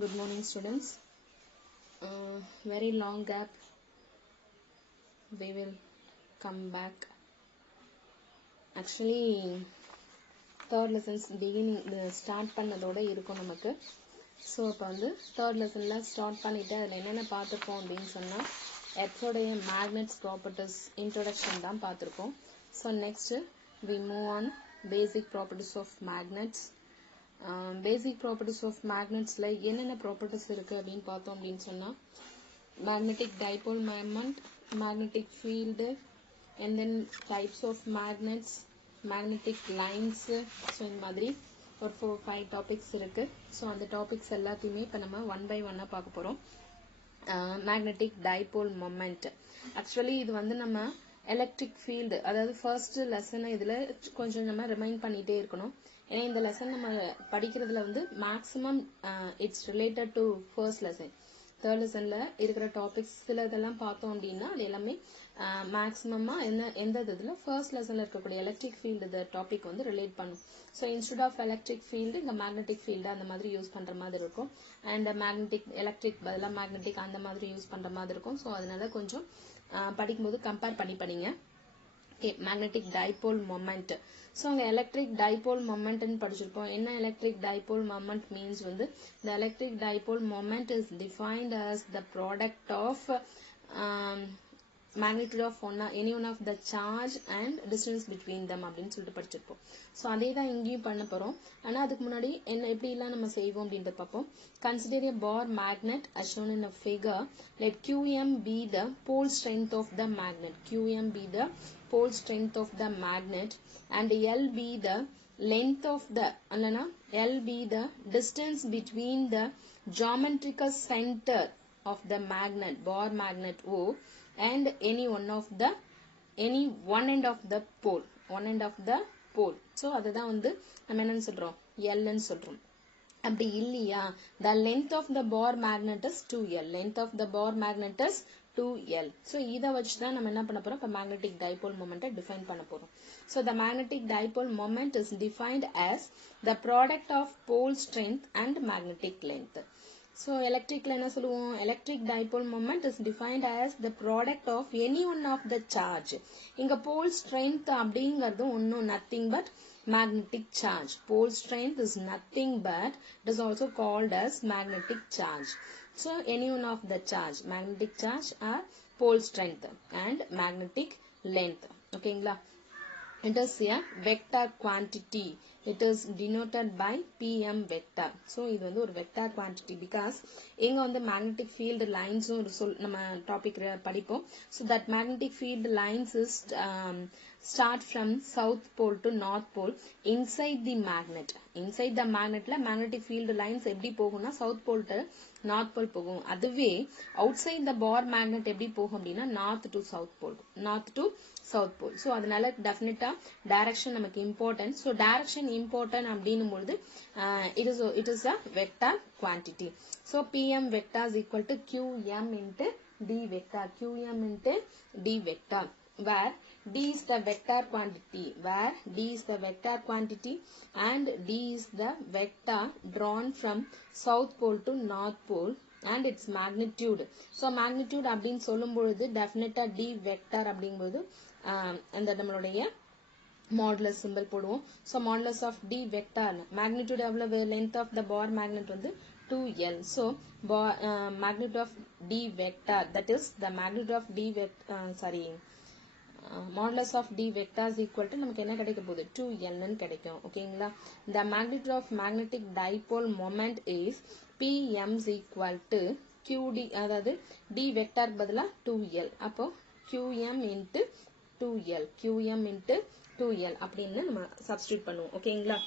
Good morning, students. Very long gap. We will come back. Actually, third lessons beginning start பண்ணதோட இருக்கும் நமக்கு. So இப்போ வந்து third லெசனில் start பண்ணிவிட்டு அதில் என்னென்ன பார்த்துருக்கோம் அப்படின்னு சொன்னால் எர்த்தோடைய மேக்னெட்ஸ் ப்ராப்பர்ட்டிஸ் இன்ட்ரொடக்ஷன் தான் பார்த்துருக்கோம். So next we move on basic properties of magnets. Basic properties of மேக்னெட்ஸில் என்னென்ன ப்ராப்பர்ட்டிஸ் இருக்குது அப்படின்னு பார்த்தோம் அப்படின்னு சொன்னால் magnetic dipole moment, magnetic field, and then types of magnets, magnetic lines. So இந்த மாதிரி ஒரு 4-5 டாபிக்ஸ் இருக்கு. ஸோ அந்த டாபிக்ஸ் எல்லாத்தையுமே இப்போ நம்ம ஒன் பை ஒன்னாக பார்க்க போகிறோம். மேக்னெட்டிக் டைபோல் மொமெண்ட் ஆக்சுவலி இது வந்து நம்ம எலக்ட்ரிக் ஃபீல்டு, அதாவது ஃபர்ஸ்ட் லெசனை இதில் கொஞ்சம் நம்ம ரிமைண்ட் பண்ணிகிட்டே இருக்கணும். ஏன்னா இந்த லெசன் நம்ம படிக்கிறதுல வந்து maximum it's related to first lesson. Third லெசனில் இருக்கிற டாபிக்ஸ் சில இதெல்லாம் பார்த்தோம் அப்படின்னா அது எல்லாமே மேக்ஸிமமாக எந்த இதில் ஃபர்ஸ்ட் லெசனில் இருக்கக்கூடிய எலக்ட்ரிக் ஃபீல்டு இந்த டாபிக் வந்து ரிலேட் பண்ணும். So instead of electric field இங்கே மேக்னெட்டிக் ஃபீல்டு அந்த மாதிரி யூஸ் பண்ணுற மாதிரி இருக்கும். அண்ட் மேக்னெட்டிக் எலக்ட்ரிக் பதிலாக மேக்னெட்டிக் அந்த மாதிரி யூஸ் பண்ணுற மாதிரி இருக்கும். ஸோ அதனால கொஞ்சம் படிக்கும்போது கம்பேர் பண்ணி படிங்க. Okay, magnetic dipole moment. So அங்கே எலக்ட்ரிக் டைபோல் மொமெண்ட்னு படிச்சிருப்போம். என்ன எலக்ட்ரிக் டைபோல் மொமெண்ட் மீன்ஸ் வந்து the electric dipole moment is defined as the product of magnitude of any one of the charge and distance between them அப்படின்னு சொல்லிட்டு படிச்சிருப்போம். So அதே தான் இங்கேயும் பண்ண போகிறோம். ஆனால் அதுக்கு முன்னாடி எப்படிலாம் நம்ம செய்வோம் அப்படின்றத பார்ப்போம். Consider a bar magnet as shown in a figure. Let Qm be the pole strength of the magnet. Qm be the pole strength of the magnet and L be the length of the L be the distance between the geometrical center of the magnet, bar magnet O, and any one end of the pole, so அதுதான் வந்து நம்ம என்னன்னு சொல்றோம், L ன்னு சொல்றோம். அப்படி இல்லையா, the length of the bar magnet is 2L, length of the bar magnet is 2L. so இதை வச்சு தான் நம்ம என்ன பண்ண போறோம், இப்போ magnetic dipole moment டிஃபைன் பண்ண போறோம். so the magnetic dipole moment is defined as the product of pole strength and magnetic length. so electricல என்ன சொல்லுவோம், electric dipole moment is defined as the product of any one of the charge. இங்க pole strength அப்படிங்கிறது ஒன்றும் nothing but magnetic charge. pole strength is nothing but it is also called as magnetic charge. so any one of the charge, magnetic charge are pole strength and magnetic length. ஓகேங்களா, it is a vector quantity. it is denoted by pm vector. so இது வந்து ஒரு vector quantity because இங்க வந்து magnetic field lines நம்ம topic படிப்போம். so that magnetic field lines is start from south pole to north pole inside the magnet. inside the magnetல magnetic field lines எப்படி போகும்னா south pole to north pole போகும். அதுவே outside the bar magnet எப்படி போகும் அப்படின்னா north to south pole. so அதனால டெஃபினட்டா direction நமக்கு important. so direction important அப்படின்னும் பொழுது it is a vector quantity. so pm vector is equal to qm into d vector, where d is the vector quantity, and d is the vector drawn from south pole to north pole and its magnitude. so magnitude அப்படின்னு சொல்லும் பொழுது டெஃபினட்டா d vector அப்படிங்கும்போது அந்த நம்மளுடைய modulus simple போடுவோம். so modulus of d vector magnitude எவ்வளவு, length of the bar magnet வந்து 2L. so magnitude of d vector, that is the magnitude of d vector modulus of d vector is equal to நமக்கு என்ன கிடைக்க போகுது, 2L ன்னு கிடைக்கும். ஓகேங்களா, the magnitude of magnetic dipole moment is Pm is equal to qd, அதாவது d vector பதிலா 2L, அப்போ qm into 2L அப்படின்னு நம்ம சப்ஸ்டிட்யூட் பண்ணுவோம். ஓகேங்களா,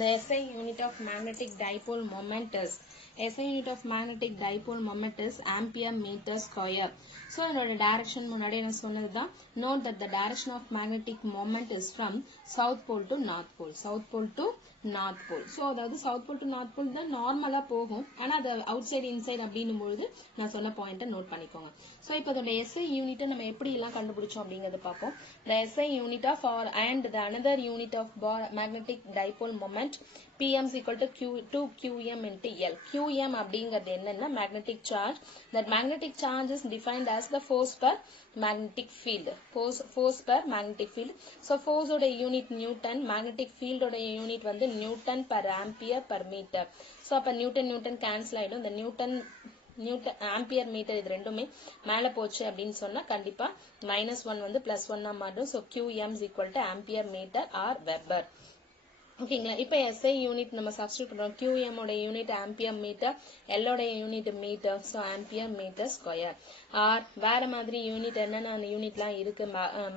The SI unit of magnetic dipole moment is SI unit of magnetic dipole moment is ampere meter square. So என்னோட direction முன்னாடி என்ன சொன்னதுதான். Note that the direction of magnetic moment is from south pole to north pole. South pole to north pole. So அதாவது south pole to north pole தான் நார்மலா போகும். ஆனா அது outside inside அப்படின்னும் பொழுது நான் சொன்ன பாயிண்ட்டை நோட் பண்ணிக்கோங்க. ஸோ இப்போ இதோட SI யூனிட்டை நம்ம எப்படி எல்லாம் கண்டுபிடிச்சோம் அப்படிங்கறத பார்ப்போம். The SI unit of and the another unit of magnetic dipole moment PM is equal to Q2QM into L. QM அப்படிங்கிறது என்னன்னா magnetic charge. That magnetic charge is defined as the force per magnetic field. Force per magnetic field. So force ஓட unit Newton, magnetic field ஓட unit வந்து Newton per ampere per meter. So அப்ப Newton cancel ஆயிடும். இந்த Newton ampere meter இது ரெண்டுமே மேல போச்சு அப்படின்னு சொன்னா கண்டிப்பா -1 வந்து +1 மாறும். So QM is equal to ampere meter or Weber. ஓகேங்களா. இப்போ SI யூனிட் நம்ம சப்ஸ்டிட்யூட் பண்றோம். QM ஓட யூனிட் ஆம்பியர் மீட்டர், L ஓட unit metre. So ampere metre square. Or வேற மாதிரி யூனிட் என்னென்ன அந்த யூனிட்லாம் இருக்கு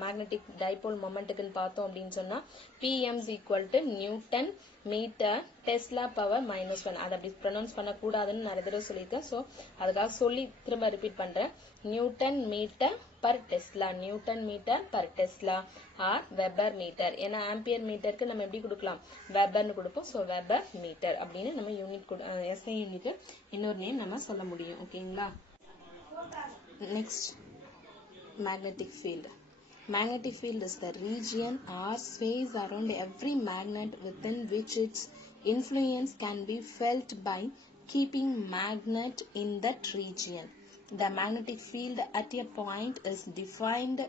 மேக்னெட்டிக் டைபோல் மொமெண்ட்டுக்குன்னு பார்த்தோம் அப்படின்னு சொன்னா PM is equal to newton metre tesla power -1. அதை அப்படி ப்ரொனவுன்ஸ் பண்ணக்கூடாதுன்னு நிறைய தடவை சொல்லியிருக்கேன். ஸோ அதுக்காக சொல்லி திரும்ப ரிப்பீட் பண்றேன். Newton metre per Tesla, newton metre per Tesla or Weber metre. ஏன்னா ஆம்பியர் மீட்டருக்கு நம்ம எப்படி கொடுக்கலாம், வெபர்னு கொடுப்போம். ஸோ வெபர் மீட்டர் அப்படின்னு நம்ம யூனிட் SI யூனிட் இன்னொரு நேம் நம்ம சொல்ல முடியும். ஓகேங்களா. Next magnetic field. Magnetic field is the region or space around every magnet within which its influence can be felt by keeping magnet in that region. The magnetic field at a point is defined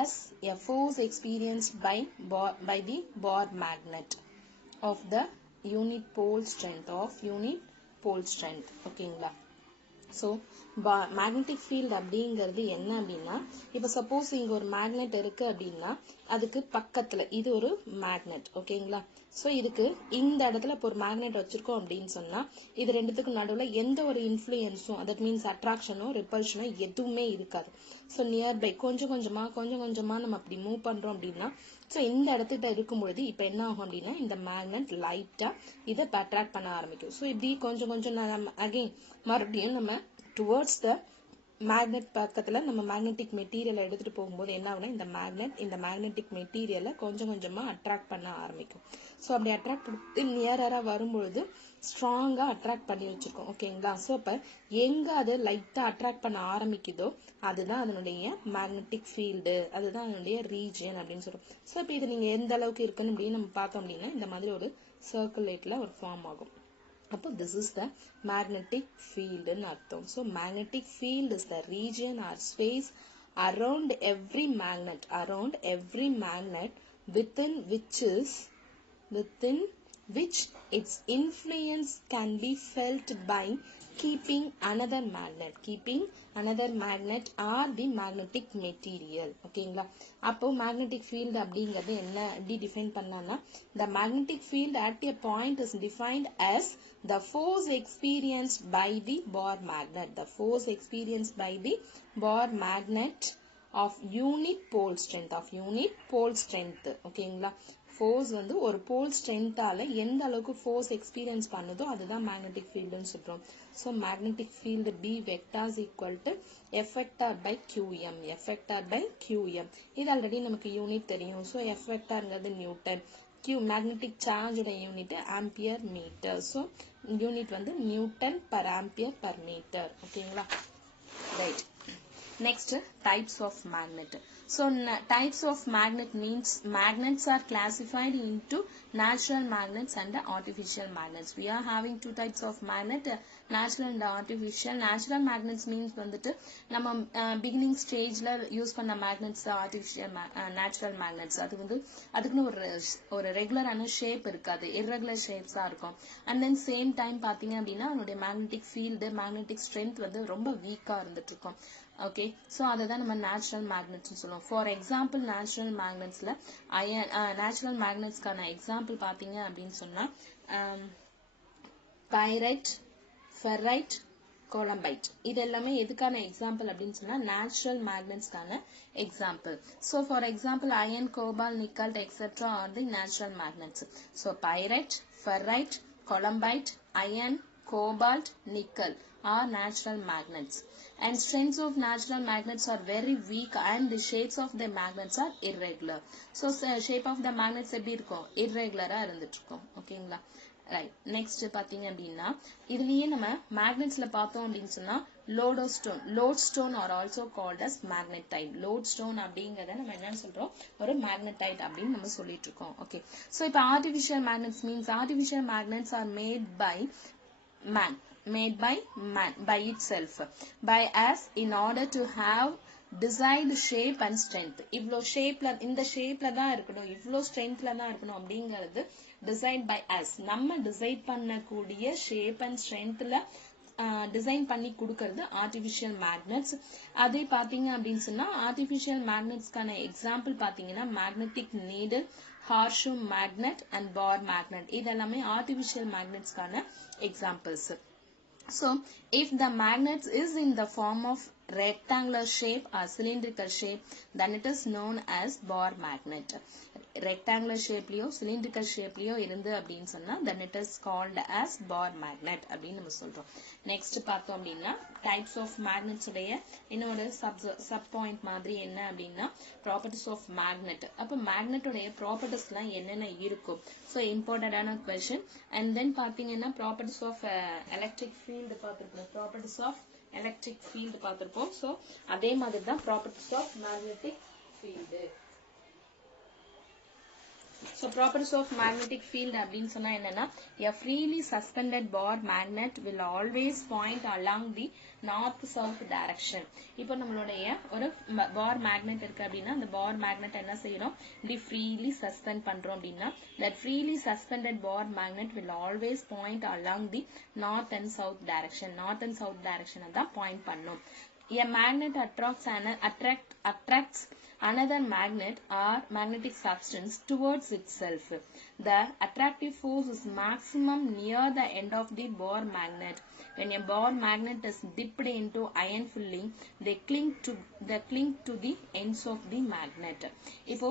as a force experienced by the Bohr magnet of the unit pole strength ஓகேங்களா. So magnetic field அப்படிங்கிறது என்ன அப்படின்னா, இப்போ suppose இங்கே ஒரு magnet இருக்கு அப்படின்னா அதுக்கு பக்கத்தில் இது ஒரு மேக்னெட். ஓகேங்களா. ஸோ இதுக்கு இந்த இடத்துல இப்போ ஒரு மேக்னெட் வச்சிருக்கோம் அப்படின்னு சொன்னா இது ரெண்டுத்துக்கும் நடுவில் எந்த ஒரு இன்ஃப்ளூயன்ஸும், தட் மீன்ஸ் அட்ராக்ஷனோ ரிப்பல்ஷனோ எதுவுமே இருக்காது. ஸோ நியர்பை கொஞ்சம் கொஞ்சமா நம்ம அப்படி மூவ் பண்றோம் அப்படின்னா ஸோ இந்த இடத்துக்கிட்ட இருக்கும் பொழுது இப்போ என்ன ஆகும் அப்படின்னா இந்த மேக்னெட் லைட்டா இதை அட்ராக்ட் பண்ண ஆரம்பிக்கும். ஸோ இப்படி கொஞ்சம் அகைன் மறுபடியும் நம்ம டுவர்ட்ஸ் த மேக்னெட் பக்கத்துல நம்ம மேக்னெட்டிக் மெட்டீரியலை எடுத்துட்டு போகும்போது என்ன ஆகுனா இந்த மேக்னெட்டிக் மெட்டீரியலை கொஞ்சம் கொஞ்சமா அட்ராக்ட் பண்ண ஆரம்பிக்கும். ஸோ அப்படி அட்ராக்ட் பண்ணி நியரரா வரும்பொழுது ஸ்ட்ராங்கா அட்ராக்ட் பண்ணி வச்சிருக்கோம். ஓகேங்களா. ஸோ அப்ப எங்க அது லைட்டா அட்ராக்ட் பண்ண ஆரம்பிக்குதோ அதுதான் அதனுடைய மேக்னெட்டிக் ஃபீல்டு, அதுதான் அதனுடைய ரீஜியன் அப்படின்னு சொல்றோம். ஸோ இப்போ இது நீங்க எந்த அளவுக்கு இருக்குன்னு அப்படின்னு நம்ம பார்த்தோம் அப்படின்னா இந்த மாதிரி ஒரு சர்க்குலேட்ல ஒரு ஃபார்ம் ஆகும். அப்போ this is the magnetic field ன்னு அர்த்தம். So magnetic field is the region or space around every magnet within which its influence can be felt by keeping another magnet or the magnetic material. ஓகேங்களா. அப்போ magnetic field அப்படிங்கிறது என்ன எப்படி define பண்ணலாம்னா, the magnetic field at a point is defined as the force experienced by the Bohr magnet. The force experienced by the Bohr magnet of unit pole strength. ஓகேங்களா. Force வந்து ஒரு போல் ஸ்ட்ரென்த்தால எந்த அளவுக்கு force experience பண்ணுதோ அதுதான் magnetic ஃபீல்டுன்னு சொல்றோம். So magnetic field B vector is equal to F vector by QM. இது already நமக்கு யூனிட் தெரியும். ஸோ F vectorங்கிறது நியூட்டன், மேக்னெட்டிக் சார்ஜோட unit ampere metre. So unit வந்து newton per ampere per metre. ஓகேங்களா. Right. Next, types of magnet. So types of magnet means magnets are classified into natural magnets and artificial magnets. We are having two types of magnet, natural and artificial. Natural magnets means வந்துட்டு நம்ம beginning stageல use பண்ண magnets artificial natural magnets. அது வந்து அதுக்குன்னு ஒரு ரெகுலரான shape இருக்காது, irregular shapes இருக்கும். And then same time பாத்தீங்க அப்படின்னா அதனுடைய magnetic field, magnetic strength வந்து ரொம்ப வீக்கா இருந்துட்டு இருக்கும். ஓகே. ஸோ அதை தான் நம்ம நேச்சுரல் மேக்னெட்ஸ்னு சொல்லுவோம். ஃபார் எக்ஸாம்பிள் நேச்சுரல் மேக்னெட்ஸ்ல நேச்சுரல் மேக்னெட்ஸ்க்கான எக்ஸாம்பிள் பார்த்தீங்க அப்படின்னு சொன்னா பைரைட், ஃபெரைட், columbite. இது எல்லாமே எதுக்கான எக்ஸாம்பிள் அப்படின்னு சொன்னா நேச்சுரல் மேக்னெட்ஸ்க்கான example. So for example iron, cobalt, nickel etc. are the natural magnets. So pyrite, ferrite, columbite, iron, cobalt, nickel are natural magnets. And strengths of natural magnets are very weak and the shapes of the magnets are irregular. So shape of the magnets எப்படி இருக்கும்? irregular இருந்துட்டு இருக்கும். ஓகேங்களா? Right. Next பாத்தீங்க அப்படின்னா இதுலயே நம்ம மேக்னெட்ஸ்ல பார்த்தோம் அப்படின்னு சொன்னா லோட்ஸ்டோன் ஆர் ஆல்சோ கால்ட் அஸ் மேக்னெடைட். லோட்ஸ்டோன் அப்படிங்கறத நம்ம என்னன்னு சொல்றோம்? ஒரு மேக்னெடைட் அப்படின்னு நம்ம சொல்லிட்டு இருக்கோம். ஓகே. சோ இப்போ artificial magnets means artificial magnets R mat by itself by us in order to have desired shape and strength. இவ்ளோ ஷேப்ல இந்த ஷேப்ல தான் இருக்கணும், இவ்ளோ ஸ்ட்ரென்த்ல தான் இருக்கணும் அப்படிங்கிறது designed by us. நம்ம டிசைட் பண்ணக்கூடிய ஷேப் அண்ட் ஸ்ட்ரென்த்ல டிசைன் பண்ணி கொடுக்கிறது ஆர்டிஃபிஷியல் மேக்னெட்ஸ். அதே பாத்தீங்க அப்படின்னு சொன்னா ஆர்டிஃபிஷியல் மேக்னெட்ஸ்க்கான எக்ஸாம்பிள் பாத்தீங்கன்னா magnetic needle, horseshoe magnet and bar magnet இதெல்லாமே ஆர்டிஃபிஷியல் மேக்னெட்ஸ்க்கான examples. So if the magnet is in the form of rectangular shape or cylindrical shape, then it is known as bar magnet. Rectangular shape liyo cylindrical shape liyo irundu appdin sonna then it is called as bar magnet appdin நம்ம சொல்றோம். Next பார்த்தோம் அப்படின்னா types of magnets உடைய இன்னொரு sub point மாதிரி என்ன அப்படின்னா properties of magnet. அப்ப magnet உடைய propertiesலாம் என்னென்ன இருக்கும்? So importantaன question. And then பாத்தீங்கன்னா properties of electric field பார்த்திருப்போம். properties of electric field பார்த்திருப்போம். So அதே மாதிரி தான் properties of magnetic field. So properties of magnetic field அப்படின்னு சொன்னா என்னன்னா a freely suspended bar magnet will always point along the north south direction. இப்போ நம்மளுடைய ஒரு பார் மேக்னெட் இருக்கு அப்படின்னா அந்த பார் மேக்னெட் என்ன செய்யணும்? இப்படி freely suspend பண்றோம் அப்படின்னா that freely suspended bar magnet will always point along the north and south direction. north and south direction தான் point பண்ணும். A magnet attracts another magnet or magnetic substance towards itself. The attractive force is maximum near the end of the bar magnet. When a bar magnet is dipped into iron filling, they cling to the ends of the magnet. இப்போ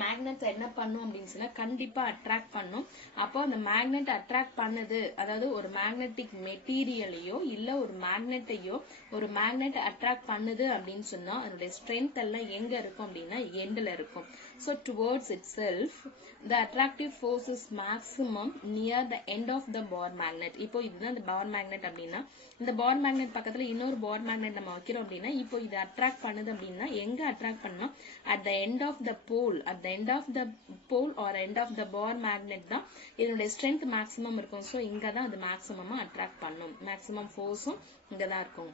magnet என்ன பண்ணும் அப்படின்னு சொன்னா கண்டிப்பா attract பண்ணும். அப்போ அந்த magnet attract பண்ணது அதாவது ஒரு மேக்னெட்டிக் மெட்டீரியலையோ இல்ல ஒரு மேக்னெட்டையோ ஒரு மேக்னெட் அட்ராக்ட் பண்ணுது அப்படின்னு சொன்னா அதனுடைய ஸ்ட்ரென்த் எல்லாம் எங்க இருக்கும் அப்படின்னா எண்ட்ல இருக்கும். So towards itself the attractive force is maximum near the end of the bar magnet. இப்போ இதுதான் இந்த bar magnet அப்படின்னா இந்த bar magnet பக்கத்துல இன்னொரு bar magnet நம்ம வைக்கிறோம் அப்படின்னா இப்போ இது அட்ராக்ட் பண்ணுது அப்படின்னா எங்க அட்ராக்ட் பண்ணா at the end of the pole or end of the bar magnet தான் இதனுடைய strength maximum இருக்கும். So இங்க தான் அது maximum அட்ராக்ட் பண்ணும். maximum forceம் இங்க தான் இருக்கும்.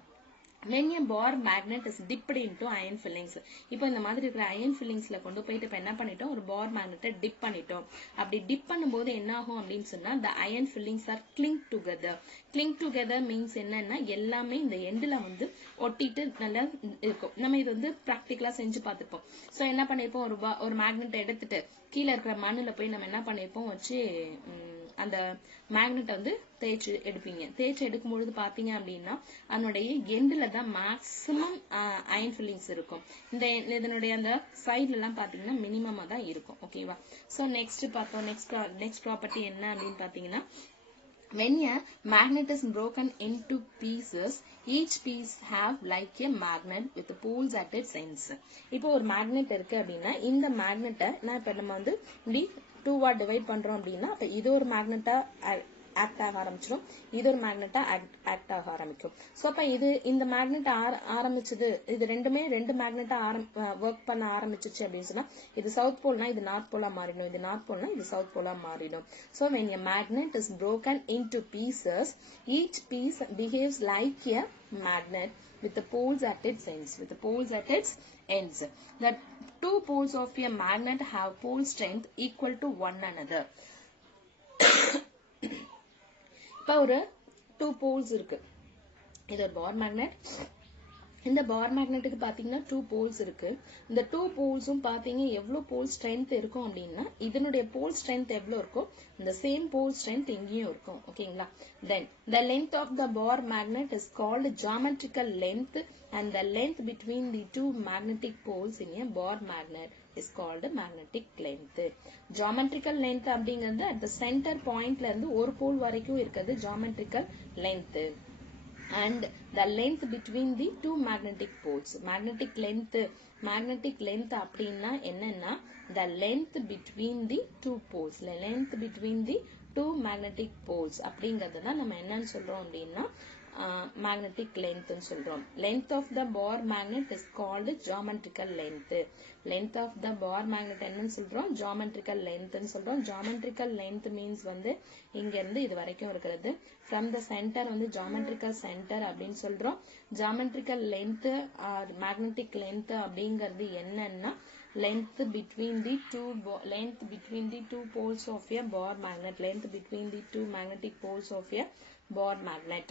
When a bar magnet is dipped into iron fillings. இப்போ இந்த மாதிரி இருக்கிற iron fillingsல கொண்டு போயிட்டு இப்ப என்ன பண்ணிட்டோம்? ஒரு bar magnet dip பண்ணிட்டோம். அப்படி dip பண்ணும்போது என்ன ஆகும் அப்படின்னு சொன்னா the iron fillings are cling together. Cling together means என்னன்னா எல்லாமே இந்த எண்ட்ல வந்து ஒட்டிட்டு நல்லா இருக்கும். நம்ம இது வந்து பிராக்டிகலா செஞ்சு பார்த்திருப்போம். சோ என்ன பண்ணிருப்போம்? ஒரு மேக்னெட் எடுத்துட்டு கீழே இருக்கிற மண்ணுல போய் நம்ம என்ன பண்ணிருப்போம்? வச்சு அந்த மேக்னெட்டை வந்து தேய்ச்சி எடுப்பீங்க. தேய்ச்சி எடுக்கும் பொழுது பாத்தீங்க அப்படின்னா அதனுடைய எண்ட்ல தான் மேக்சிமம் அயன் ஃபில்லிங்ஸ் இருக்கும். இதனுடைய அந்த சைட்ல எல்லாம் பாத்தீங்கன்னா மினிமமா தான் இருக்கும். ஓகேவா? சோ நெக்ஸ்ட் பார்த்தோம். நெக்ஸ்ட் ப்ராப்பர்ட்டி என்ன அப்படின்னு பாத்தீங்கன்னா when a magnet is broken into pieces, each piece have like a magnet with poles at its ends. இப்போ ஒரு மேக்னெட் இருக்கு அப்படின்னா இந்த மேக்னெட்டை நான் இப்ப நம்ம வந்து இப்படி 2 டிவைட் பண்றோம் அப்படின்னா அப்ப இது ஒரு மேக்னெட்டா ஆக்ட் ஆக ஆரம்பிச்சிடும், இது ஒரு மேக்னெட்டா ஆக்ட் ஆக ஆரம்பிக்கும். சோ அப்ப இந்த மேக்னெட் ஆரம்பிச்சது இது ரெண்டுமே ரெண்டு மேக்னெட்டா ஒர்க் பண்ண ஆரம்பிச்சிச்சு அப்படின்னு சொன்னா இது சவுத் போல்னா இது நார்த் போலா மாறிடும், இது நார்த் போல்னா இது சவுத் போலா மாறிடும். So when a magnet is broken into pieces, each piece behaves like a magnet with the poles at its ends. The two poles of a magnet have pole strength equal to one another. இப்ப ஒரு 2 poles இருக்கு. இது ஒரு bar magnet, இந்த பார் மேக்னெட்டுக்கு பாத்தீங்கன்னா 2 poles இருக்கு. இந்த 2 போல்ஸும் பாத்தீங்க எவ்வளவு போல் ஸ்ட்ரென்த் இருக்கும் அப்படின்னா இதனுடைய போல் ஸ்ட்ரென்த் எவ்வளவு இருக்கும், இந்த சேம் போல் ஸ்ட்ரென்த் இங்கேயும் இருக்கும். ஓகேங்களா. Then the length of the bar magnet is called geometrical length and the length between the two magnetic poles in a bar magnet is called magnetic length. Geometrical length அப்படிங்கிறது at the center pointல இருந்து ஒரு போல் வரைக்கும் இருக்கிறது geometrical length. And the length between the two magnetic poles. Magnetic length அப்படின்னா என்னன்னா the length between the two poles. Length between the two magnetic poles அப்படிங்கிறது தான் நம்ம என்னன்னு சொல்றோம் அப்படின்னா magnetic length ன்னு சொல்றோம். Length of the bar magnet is called geometrical length. Length of the bar magnet என்னன்னு சொல்றோம், geometrical length ன்னு சொல்றோம். Geometrical length means வந்து இங்க இருந்து இது வரைக்கும் இருக்கிறது. From the center வந்து geometrical center அப்படின்னு சொல்றோம். Geometrical length or magnetic length அப்படிங்கிறது என்னன்னா length between the two poles of a bar magnet. Length between the two magnetic poles of a bar magnet.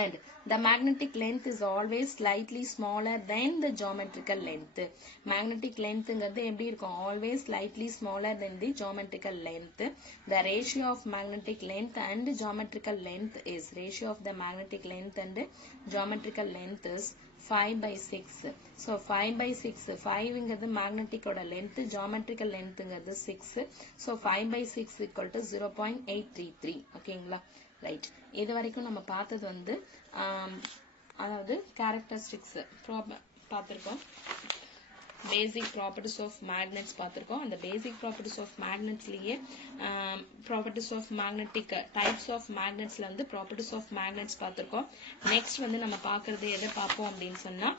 And the magnetic length is always slightly smaller than the geometrical length. Magnetic length ங்கிறது எப்படி இருக்கும், always slightly smaller than the geometrical length. The ratio of magnetic length and geometrical length is, ratio of the magnetic length and geometrical length is 5/6. So 5/6, 5 ங்கிறது magnetic ஓட length, geometrical length ங்கிறது 6. So 5/6 equal to 0.833. ஓகேங்களா. Right, இது வரைக்கும் நம்ம பார்த்தது வந்து அதாவது கேரக்டரிஸ்டிக்ஸ் பார்த்துருக்கோம். பேசிக் ப்ராப்பர்ட்டிஸ் ஆஃப் மேக்னெட்ஸ் பார்த்துருக்கோம். அந்த பேசிக் ப்ராப்பர்ட்டிஸ் ஆஃப் மேக்னெட்ஸ்லயே properties of magnetic types of மேக்னெட்ஸ்ல வந்து ப்ராப்பர்ட்டிஸ் ஆஃப் மேக்னெட்ஸ் பார்த்துருக்கோம். நெக்ஸ்ட் வந்து நம்ம பார்க்கறது எதை பார்ப்போம் அப்படின்னு சொன்னா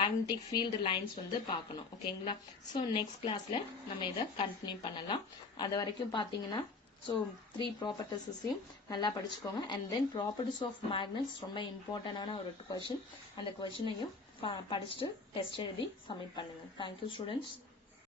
மேக்னெட்டிக் ஃபீல்டு லைன்ஸ் வந்து பார்க்கணும். ஓகேங்களா. ஸோ நெக்ஸ்ட் கிளாஸ்ல நம்ம இதை கண்டினியூ பண்ணலாம். அது வரைக்கும் பார்த்தீங்கன்னா so 3 properties நல்லா படிச்சுக்கோங்க. and then properties of magnets ரொம்ப இம்பார்ட்டன்டான ஒரு question. அந்த questionையும் படிச்சுட்டு டெஸ்ட் எழுதி சப்மிட் பண்ணுங்க. Thank you students.